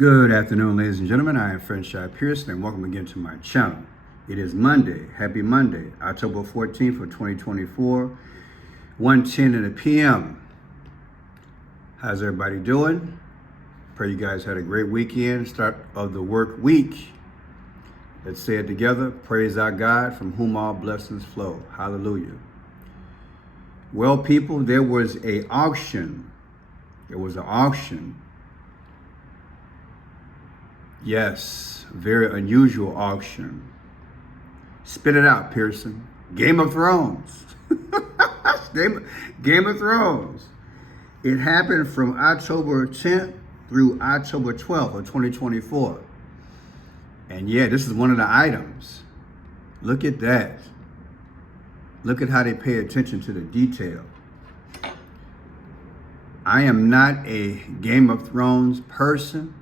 Good afternoon, ladies and gentlemen. I am Franchise Pearson, and welcome again to my channel. It is Monday. Happy Monday, October 14th of 2024, 1:10 in the p.m. How's everybody doing? Pray you guys had a great weekend, start of the work week. Let's say it together. Praise our God, from whom all blessings flow. Hallelujah. Well, people, there was an auction. Yes, very unusual auction. Spit it out, Pearson. Game of Thrones. Game of Thrones. It happened from October 10th through October 12th of 2024. And yeah, this is one of the items. Look at that. Look at how they pay attention to the detail. I am not a Game of Thrones person.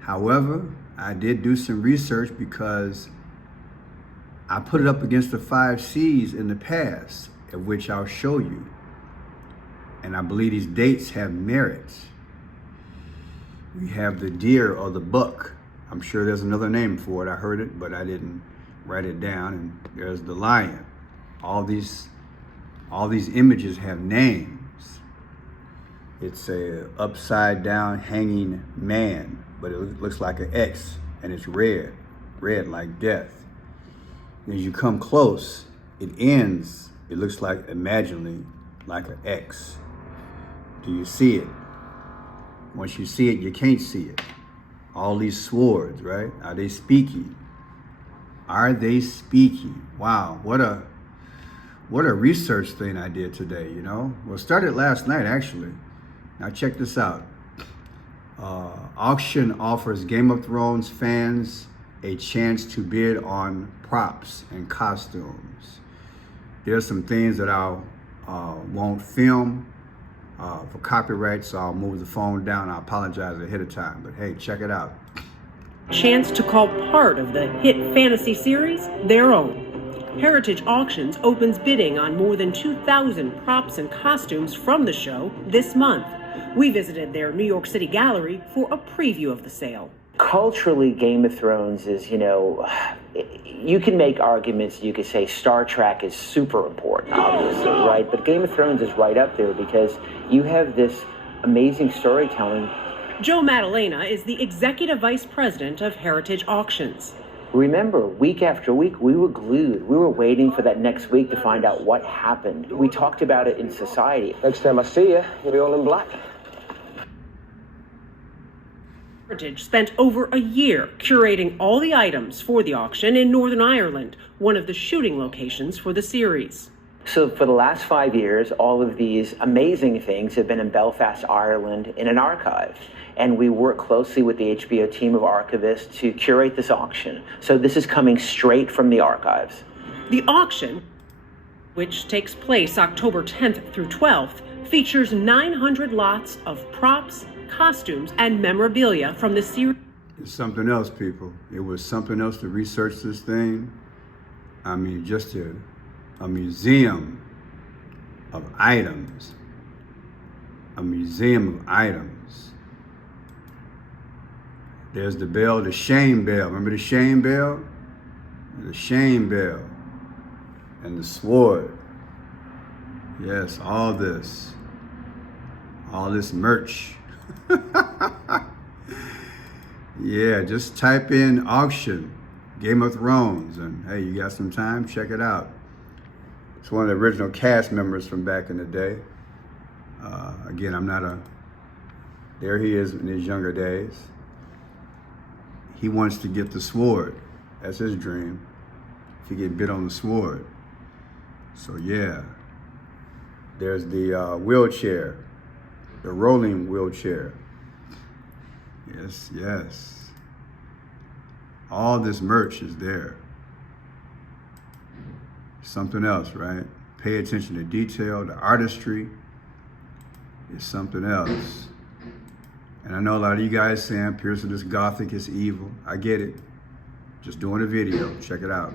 However, I did do some research because I put it up against the 5 C's in the past, of which I'll show you. And I believe these dates have merit. We have the deer or the buck. I'm sure there's another name for it. I heard it, but I didn't write it down. And there's the lion. All these images have names. It's a upside down hanging man, but it looks like an X, and it's red like death. As you come close, it ends, it looks like, imaginally, like an X. Do you see it? Once you see it, you can't see it. All these swords, right? Are they speaking? Are they speaking? Wow, what a research thing I did today, you know? Well, it started last night, actually. Now check this out. Auction offers Game of Thrones fans a chance to bid on props and costumes. There's some things that I won't film for copyright, so I'll move the phone down. I apologize ahead of time, but hey, check it out. Chance to call part of the hit fantasy series their own. Heritage Auctions opens bidding on more than 2,000 props and costumes from the show this month. We visited their New York City gallery for a preview of the sale. Culturally, Game of Thrones is, you can make arguments. You could say Star Trek is super important, obviously, right? But Game of Thrones is right up there because you have this amazing storytelling. Joe Maddalena is the executive vice president of Heritage Auctions. Remember, week after week, we were glued. We were waiting for that next week to find out what happened. We talked about it in society. Next time I see you, you'll be all in black. Heritage spent over a year curating all the items for the auction in Northern Ireland, one of the shooting locations for the series. So for the last 5 years, all of these amazing things have been in Belfast, Ireland, in an archive. And we work closely with the HBO team of archivists to curate this auction. So this is coming straight from the archives. The auction, which takes place October 10th through 12th, features 900 lots of props, costumes, and memorabilia from the series. It's something else, people. It was something else to research this thing. I mean, just a museum of items. A museum of items. There's the bell, the shame bell. Remember the shame bell? The shame bell. And the sword. Yes, all this merch. Yeah, just type in auction, Game of Thrones, and hey, you got some time, check it out. It's one of the original cast members from back in the day. Again, there he is in his younger days. He wants to get the sword. That's his dream. To get bit on the sword. So yeah, there's the wheelchair, the rolling wheelchair. Yes. All this merch is there. Something else, right? Pay attention to detail, the artistry is something else. And I know a lot of you guys saying Pearson is gothic, it's evil. I get it. Just doing a video. Check it out.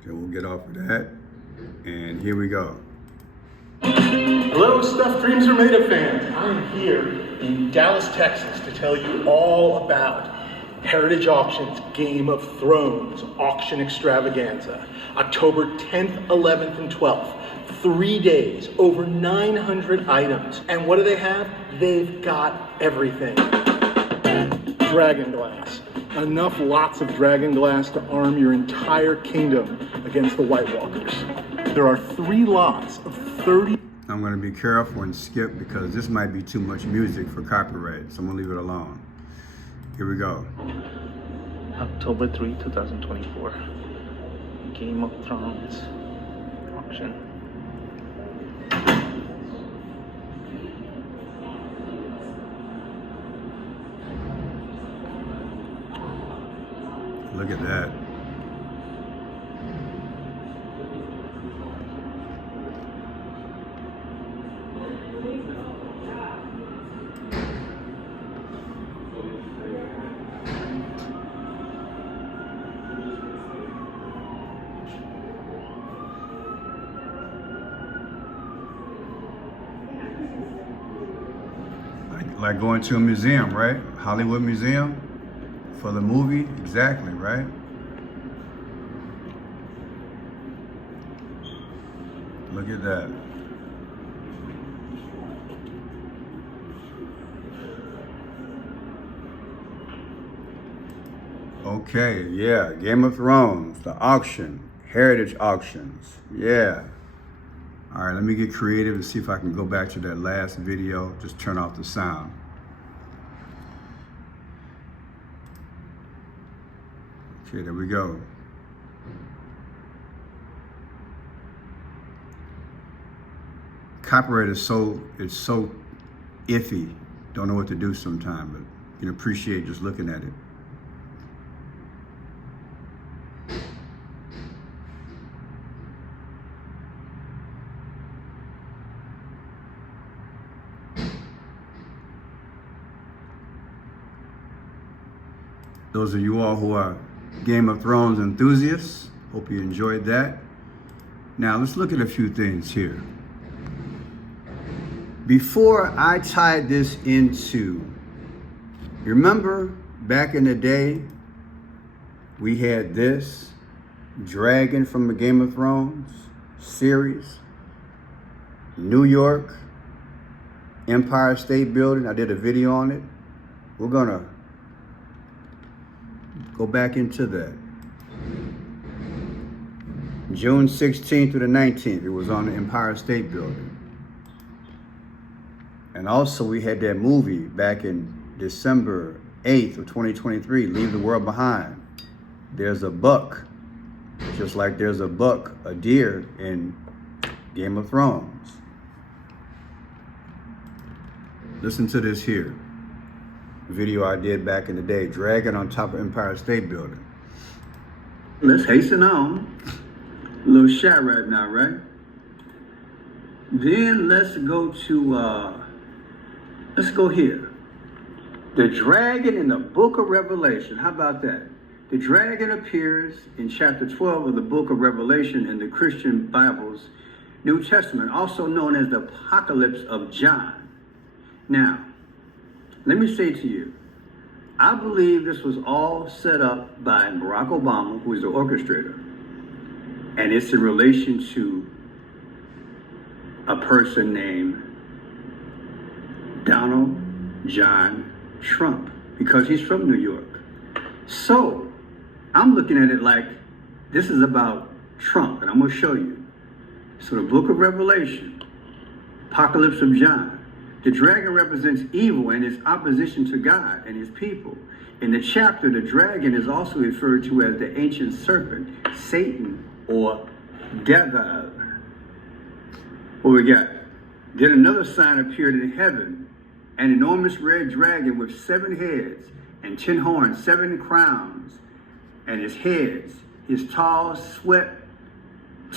Okay, we'll get off of that. And here we go. Hello, Stuffed Dreams Are Made Of fans. I am here in Dallas, Texas to tell you all about Heritage Auctions Game of Thrones Auction Extravaganza. October 10th, 11th, and 12th. 3 days, over 900 items. And what do they have? They've got everything. Dragon glass. Enough lots of dragon glass to arm your entire kingdom against the White Walkers. There are 3 lots of 30. I'm going to be careful and skip because this might be too much music for copyright, so I'm going to leave it alone. Here we go. October 3, 2024. Game of Thrones auction. Look at that. Like going to a museum, right? Hollywood Museum for the movie, exactly, right? Look at that. Okay, yeah, Game of Thrones, the auction, Heritage Auctions, yeah. All right, let me get creative and see if I can go back to that last video. Just turn off the sound. Okay, there we go. Copyright is so iffy. Don't know what to do sometimes, but you can appreciate just looking at it. Those of you all who are Game of Thrones enthusiasts, hope you enjoyed that. Now let's look at a few things here. Before I tied this into, you remember back in the day, we had this dragon from the Game of Thrones series, New York, Empire State Building. I did a video on it. We're gonna go back into that. June 16th through the 19th, it was on the Empire State Building. And also we had that movie back in December 8th of 2023, Leave the World Behind. There's a buck, just like there's a buck, a deer in Game of Thrones. Listen to this here. Video I did back in the day, dragon on top of Empire State Building. Let's hasten on. A little shot right now, right? Then let's go to, let's go here. The dragon in the book of Revelation. How about that? The dragon appears in chapter 12 of the book of Revelation in the Christian Bible's New Testament, also known as the Apocalypse of John. Now, let me say to you, I believe this was all set up by Barack Obama, who is the orchestrator. And it's in relation to a person named Donald John Trump, because he's from New York. So I'm looking at it like this is about Trump, and I'm going to show you. So the book of Revelation, Apocalypse of John. The dragon represents evil and its opposition to God and his people. In the chapter, the dragon is also referred to as the ancient serpent, Satan, or devil. What we got? Then another sign appeared in heaven, an enormous red dragon with 7 heads and 10 horns, 7 crowns, and his heads. His tail swept a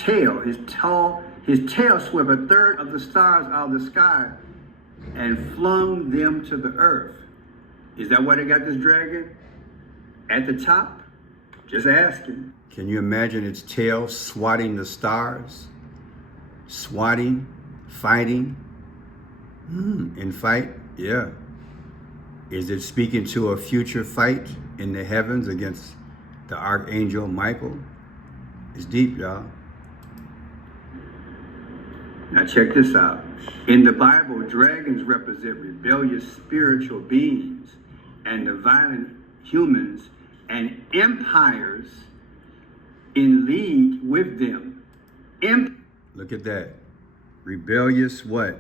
third of the stars out of the sky and flung them to the earth. Is that why they got this dragon at the top? Just asking. Can you imagine its tail swatting the stars? Swatting, fighting, In fight? Yeah. Is it speaking to a future fight in the heavens against the Archangel Michael? It's deep, y'all. Now check this out. In the Bible, dragons represent rebellious spiritual beings and the violent humans and empires in league with them. Look at that. Rebellious what?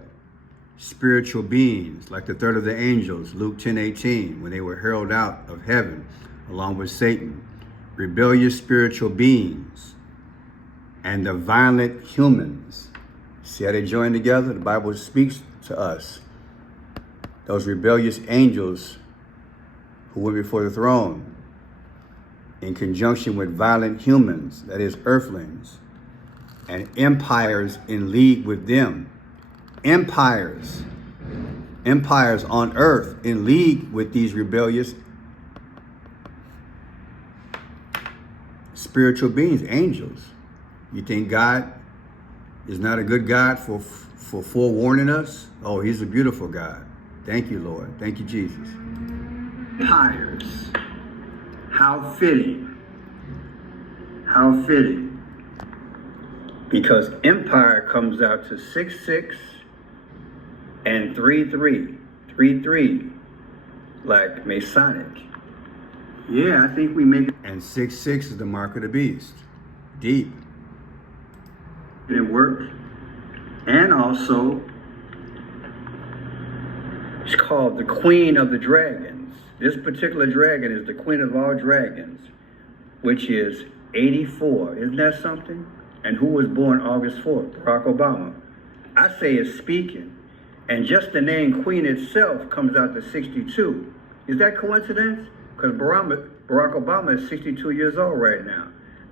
Spiritual beings, like the third of the angels, Luke 10:18, when they were hurled out of heaven along with Satan. Rebellious spiritual beings and the violent humans. See how they join together? The Bible speaks to us. Those rebellious angels who went before the throne in conjunction with violent humans, that is earthlings, and empires in league with them. Empires on earth in league with these rebellious spiritual beings, angels. You think God is not a good God for forewarning us? Oh, he's a beautiful God. Thank you, Lord. Thank you, Jesus. Empires. How fitting. How fitting. Because empire comes out to 6-6 and 3-3. 3-3, like Masonic. Yeah, I think we make it. And 6-6 is the mark of the beast. Deep. And it worked. And also, it's called the Queen of the Dragons. This particular dragon is the queen of all dragons, which is 84. Isn't that something? And who was born August 4th? Barack Obama. I say it's speaking. And just the name Queen itself comes out to 62. Is that coincidence? Because Barack Obama is 62 years old right now.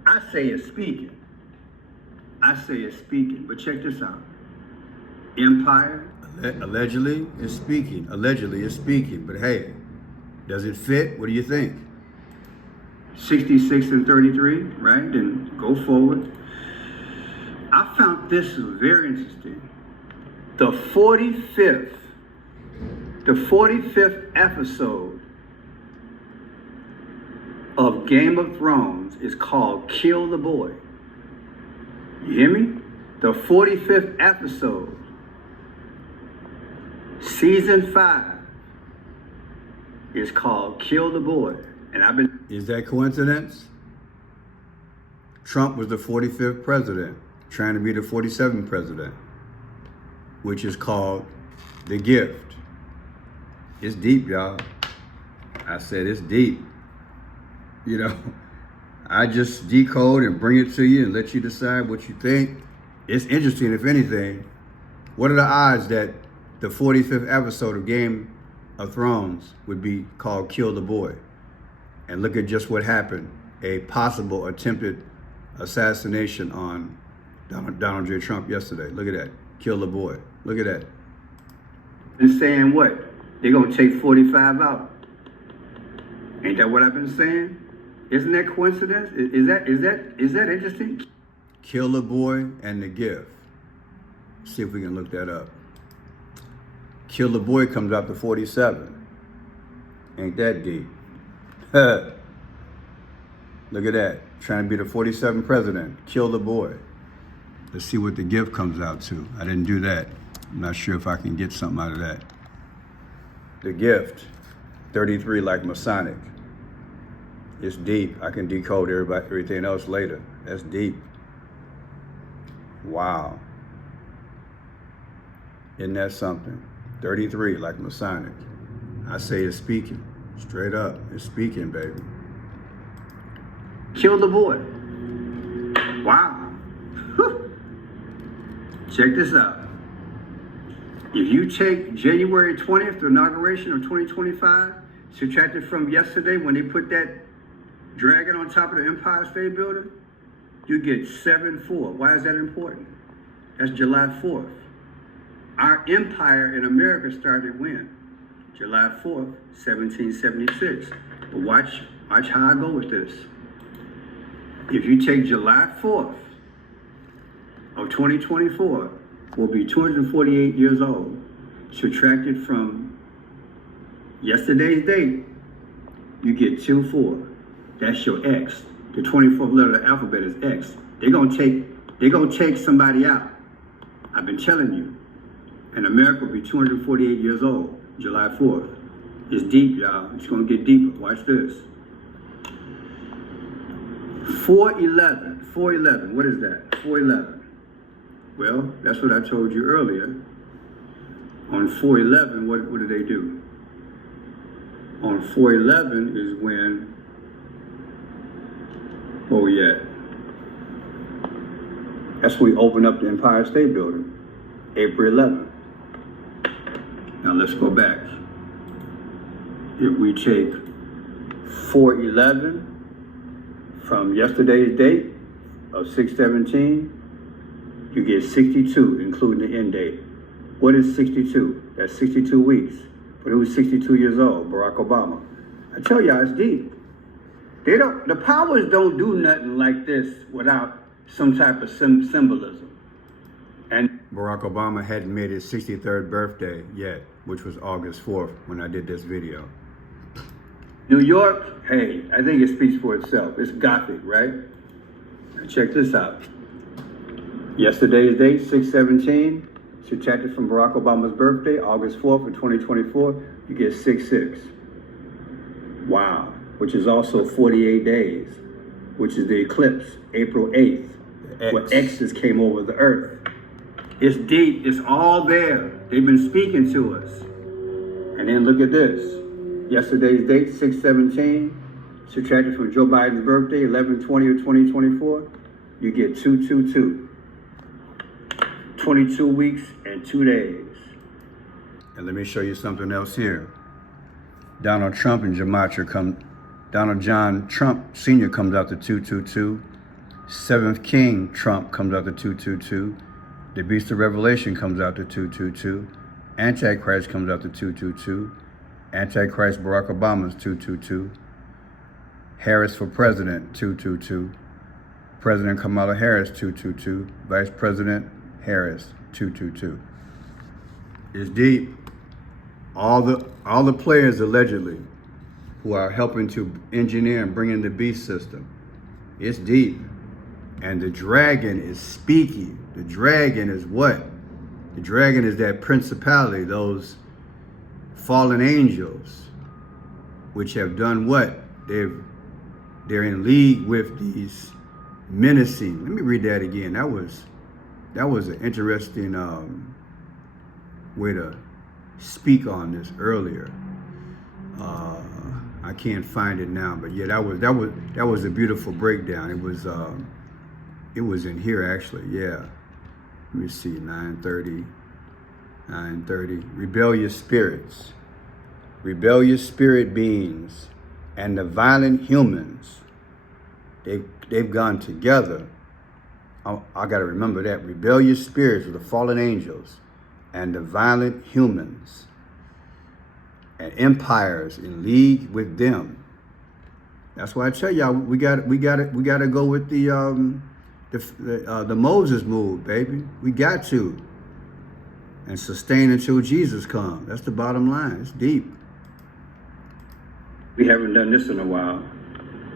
I say it's speaking. I say it's speaking. But check this out. Empire allegedly is speaking. Allegedly is speaking. But hey, does it fit? What do you think? 66 and 33, right? Then go forward. I found this very interesting. The 45th episode of Game of Thrones is called Kill the Boy. You hear me? The 45th episode, season 5, is called Kill the Boy. And Is that coincidence? Trump was the 45th president, trying to be the 47th president, which is called The Gift. It's deep, y'all. I said it's deep. You know, I just decode and bring it to you and let you decide what you think. It's interesting, if anything. What are the odds that the 45th episode of Game of Thrones would be called Kill the Boy? And look at just what happened. A possible attempted assassination on Donald J. Trump yesterday. Look at that. Kill the boy. Look at that. And saying what? They're going to take 45 out. Ain't that what I've been saying? Isn't that coincidence? Is that interesting? Kill the Boy and The Gift. See if we can look that up. Kill the Boy comes out to 47. Ain't that deep? Look at that. Trying to be the 47th president. Kill the Boy. Let's see what The Gift comes out to. I didn't do that. I'm not sure if I can get something out of that. The Gift. 33 like Masonic. It's deep. I can decode everything else later. That's deep. Wow. Isn't that something? 33 like Masonic. I say it's speaking. Straight up. It's speaking, baby. Kill the boy. Wow. Check this out. If you take January 20th, the inauguration of 2025, subtract it from yesterday when they put that dragon on top of the Empire State Building, you get 7-4. Why is that important? That's July 4th. Our empire in America started when? July 4th, 1776. But watch how I go with this. If you take July 4th of 2024, we'll be 248 years old. subtracted from yesterday's date, you get 2-4. That's your X. The 24th letter of the alphabet is X. They're gonna take somebody out. I've been telling you. And America will be 248 years old, July 4th. It's deep, y'all. It's gonna get deeper. Watch this. 411. 411. What is that? 411. Well, that's what I told you earlier. On 411, what do they do? On 411 is when, where we at? That's when we open up the Empire State Building, April 11th. Now let's go back. If we take 411 from yesterday's date of 6/17, you get 62, including the end date. What is 62? That's 62 weeks. But who's 62 years old? Barack Obama. I tell y'all, it's deep. The powers don't do nothing like this without some type of symbolism. And Barack Obama hadn't made his 63rd birthday yet, which was August 4th when I did this video. New York, hey, I think it speaks for itself. It's Gothic, right? Now check this out. Yesterday's date, 6/17, subtracted from Barack Obama's birthday, August 4th of 2024, you get 6/6. Wow, which is also 48 days, which is the eclipse, April 8th, where X's came over the earth. It's deep, it's all there. They've been speaking to us. And then look at this. Yesterday's date, 6/17, subtracted from Joe Biden's birthday, 11/20 of 2024, you get 222. 22 weeks and 2 days. And let me show you something else here. Donald John Trump Sr. comes out to 222. Seventh King Trump comes out to 222. The Beast of Revelation comes out to 222. Antichrist comes out to 222. Antichrist Barack Obama's 222. Harris for President 222. President Kamala Harris 222. Vice President Harris 222. It's deep. All the players allegedly who are helping to engineer and bring in the beast system. It's deep. And the dragon is speaking. The dragon is what? The dragon is that principality, those fallen angels, which have done what? They're in league with these menacing. Let me read that again. That was an interesting way to speak on this earlier. I can't find it now, but yeah, that was a beautiful breakdown. It was in here actually. Yeah. Let me see. 9:30. Rebellious spirits, rebellious spirit beings, and the violent humans. They've gone together. I got to remember that. Rebellious spirits of the fallen angels and the violent humans and empires in league with them. That's why I tell y'all we got to go with the Moses move, baby. We got to. And sustain until Jesus comes. That's the bottom line. It's deep. We haven't done this in a while.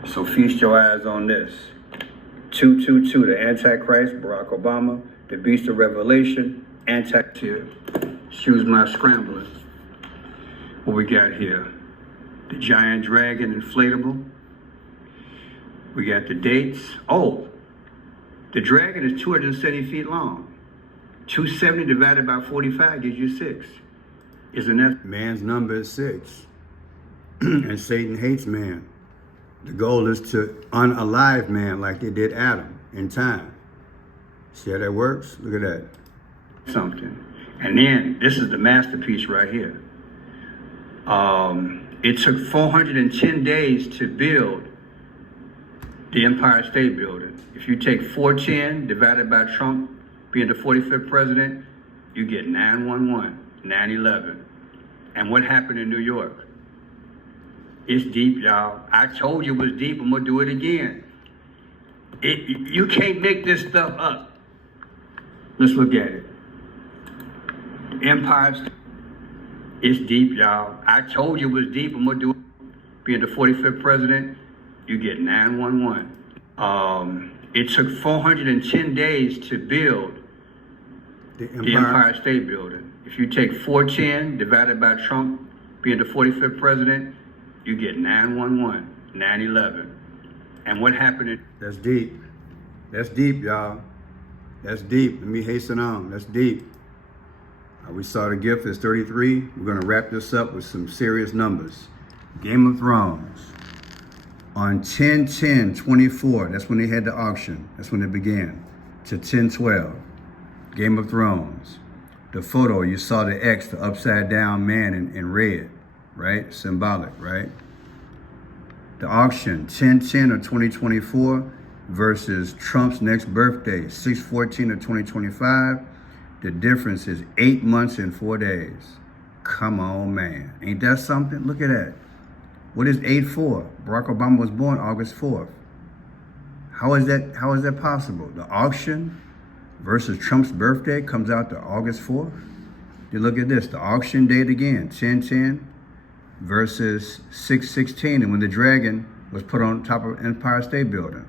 So feast your eyes on this. 222, the Antichrist, Barack Obama, the Beast of Revelation, excuse my scrambling. What we got here? The giant dragon inflatable. We got the dates. Oh, the dragon is 270 feet long. 270 divided by 45 gives you 6. Isn't that? Man's number is 6. And Satan hates man. The goal is to unalive man like they did Adam in time. See how that works? Look at that. Something. And then, this is the masterpiece right here. It took 410 days to build the Empire State Building. If you take 410 divided by Trump being the 45th president, you get 9/11, 9/11. And what happened in New York? It's deep, y'all. I told you it was deep. I'm gonna do it again. You can't make this stuff up. Let's look at it. Empire. It's deep, y'all. I told you it was deep. I'm gonna do it. Being the 45th president, you get 911. It took 410 days to build the Empire State Building. If you take 410 divided by Trump being the 45th president, you get 911, 9/11. And what happened? That's deep. That's deep, y'all. That's deep. Let me hasten on. That's deep. We saw the gift is 33. We're going to wrap this up with some serious numbers. Game of Thrones. On 10/10/24, that's when they had the auction. That's when it began. To 10/12. Game of Thrones. The photo, you saw the X, the upside down man in red, right? Symbolic, right? The auction, 10/10 of 2024 versus Trump's next birthday, 6/14 of 2025. The difference is 8 months and 4 days. Come on, man. Ain't that something? Look at that. What is 8/4? Barack Obama was born August 4th. How is that possible? The auction versus Trump's birthday comes out to August 4th. You look at this, the auction date again, 10/10 versus 6/16, and when the dragon was put on top of Empire State Building.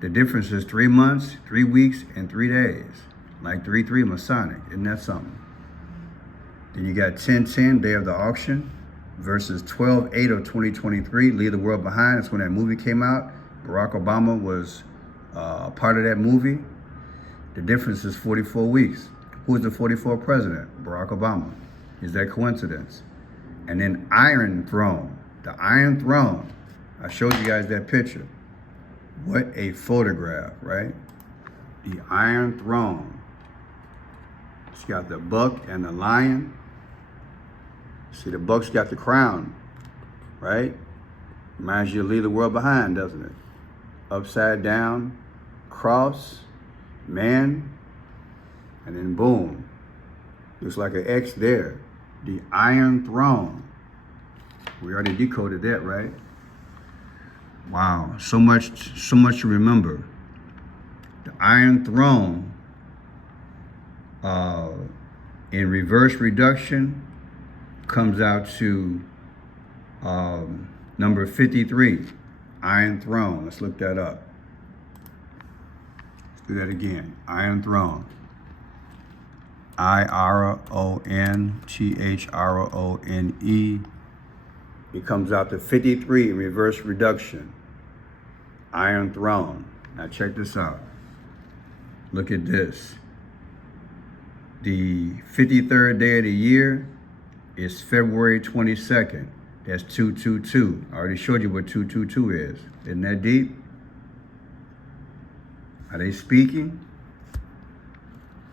The difference is 3 months, 3 weeks, and 3 days. Like 3/3 Masonic, isn't that something? Then you got 10/10, day of the auction, versus 12/8 of 2023, Leave the World Behind. That's when that movie came out. Barack Obama was part of that movie. The difference is 44 weeks. Who is the 44th president? Barack Obama. Is that coincidence? And then Iron Throne. The Iron Throne. I showed you guys that picture. What a photograph, right? The Iron Throne. It's got the buck and the lion. See, the buck's got the crown, right? Reminds you of Leave the World Behind, doesn't it? Upside down, cross, man, and then boom. Looks like an X there. The Iron Throne. We already decoded that, right? Wow, so much to remember. The Iron Throne, in reverse reduction, comes out to number 53, Iron Throne. Let's look that up. Let's do that again. Iron Throne. IRONTHRONE. It comes out to 53 in reverse reduction. Iron Throne. Now check this out. Look at this. The 53rd day of the year is February 22nd. That's 222. I already showed you what 222 is. Isn't that deep? Are they speaking?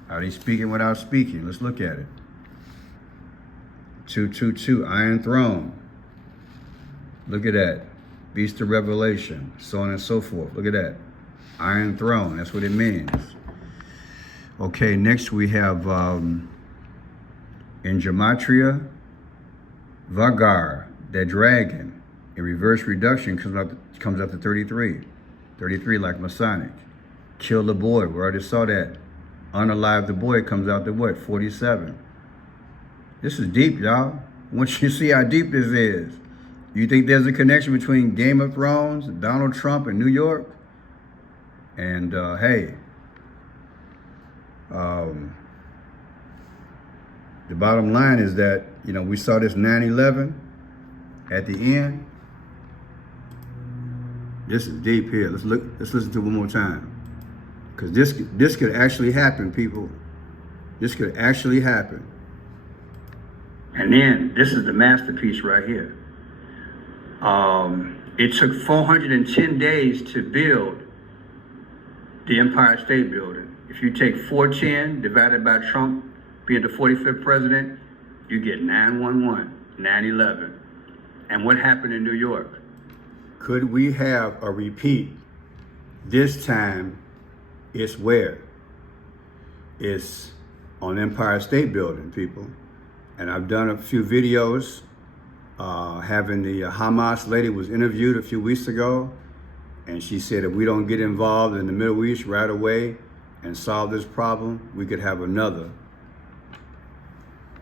Are they speaking without speaking? Let's look at it. 222, Iron Throne. Look at that. Beast of Revelation, so on and so forth. Look at that. Iron Throne, that's what it means. Okay, next we have in Gematria, Vagar, that dragon. In reverse reduction comes up to 33. 33 like Masonic. Kill the boy, we already saw that. Unalive the boy comes out to what, 47. This is deep, y'all. Once you see how deep this is, you think there's a connection between Game of Thrones, Donald Trump, and New York? And hey, the bottom line is that, you know, we saw this 9/11 at the end. This is deep here. Let's listen to it one more time. Because this could actually happen, people. This could actually happen. And then this is the masterpiece right here. It took 410 days to build the Empire State Building. If you take 410 divided by Trump being the 45th president, you get 911, 9/11. And what happened in New York? Could we have a repeat? This time, it's where? It's on Empire State Building, people. And I've done a few videos. Having the Hamas lady was interviewed a few weeks ago, and she said if we don't get involved in the Middle East right away and solve this problem, we could have another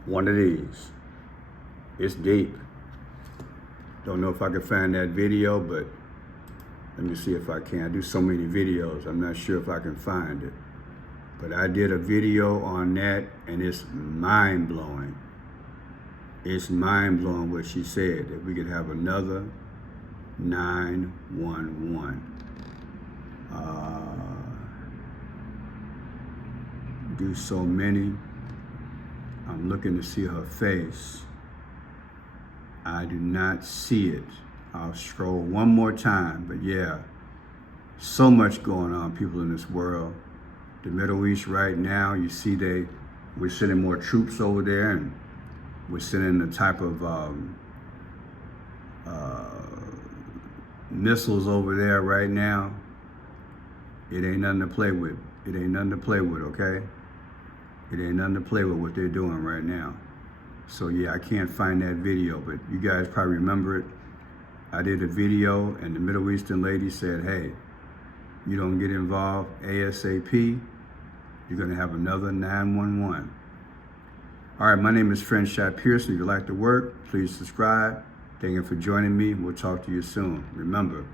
one of these. It's deep. Don't know if I can find that video, but let me see if I can. I do so many videos, I'm not sure if I can find it. But I did a video on that, and it's mind-blowing. It's mind-blowing what she said, that we could have another 911. Do so many. I'm looking to see her face. I do not see it. I'll scroll one more time, but yeah, so much going on, people in this world. The Middle East right now, you see we're sending more troops over there, and we're sending the type of missiles over there right now. It ain't nothing to play with. It ain't nothing to play with, okay? It ain't nothing to play with what they're doing right now. So yeah, I can't find that video, but you guys probably remember it. I did a video, and the Middle Eastern lady said, hey, you don't get involved ASAP, you're gonna have another 911. All right, my name is Franchot Pearson. If you like the work, please subscribe. Thank you for joining me. We'll talk to you soon. Remember,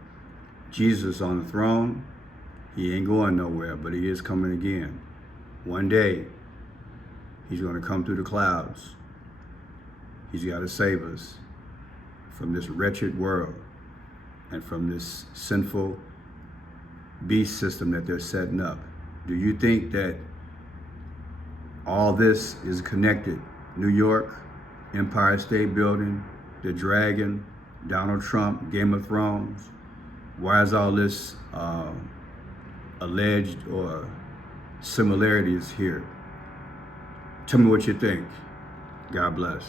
Jesus on the throne. He ain't going nowhere, but he is coming again. One day, he's gonna come through the clouds. He's gotta save us from this wretched world and from this sinful beast system that they're setting up. Do you think that all this is connected? New York, Empire State Building, the Dragon, Donald Trump, Game of Thrones. Why is all this alleged or similarities here? Tell me what you think. God bless.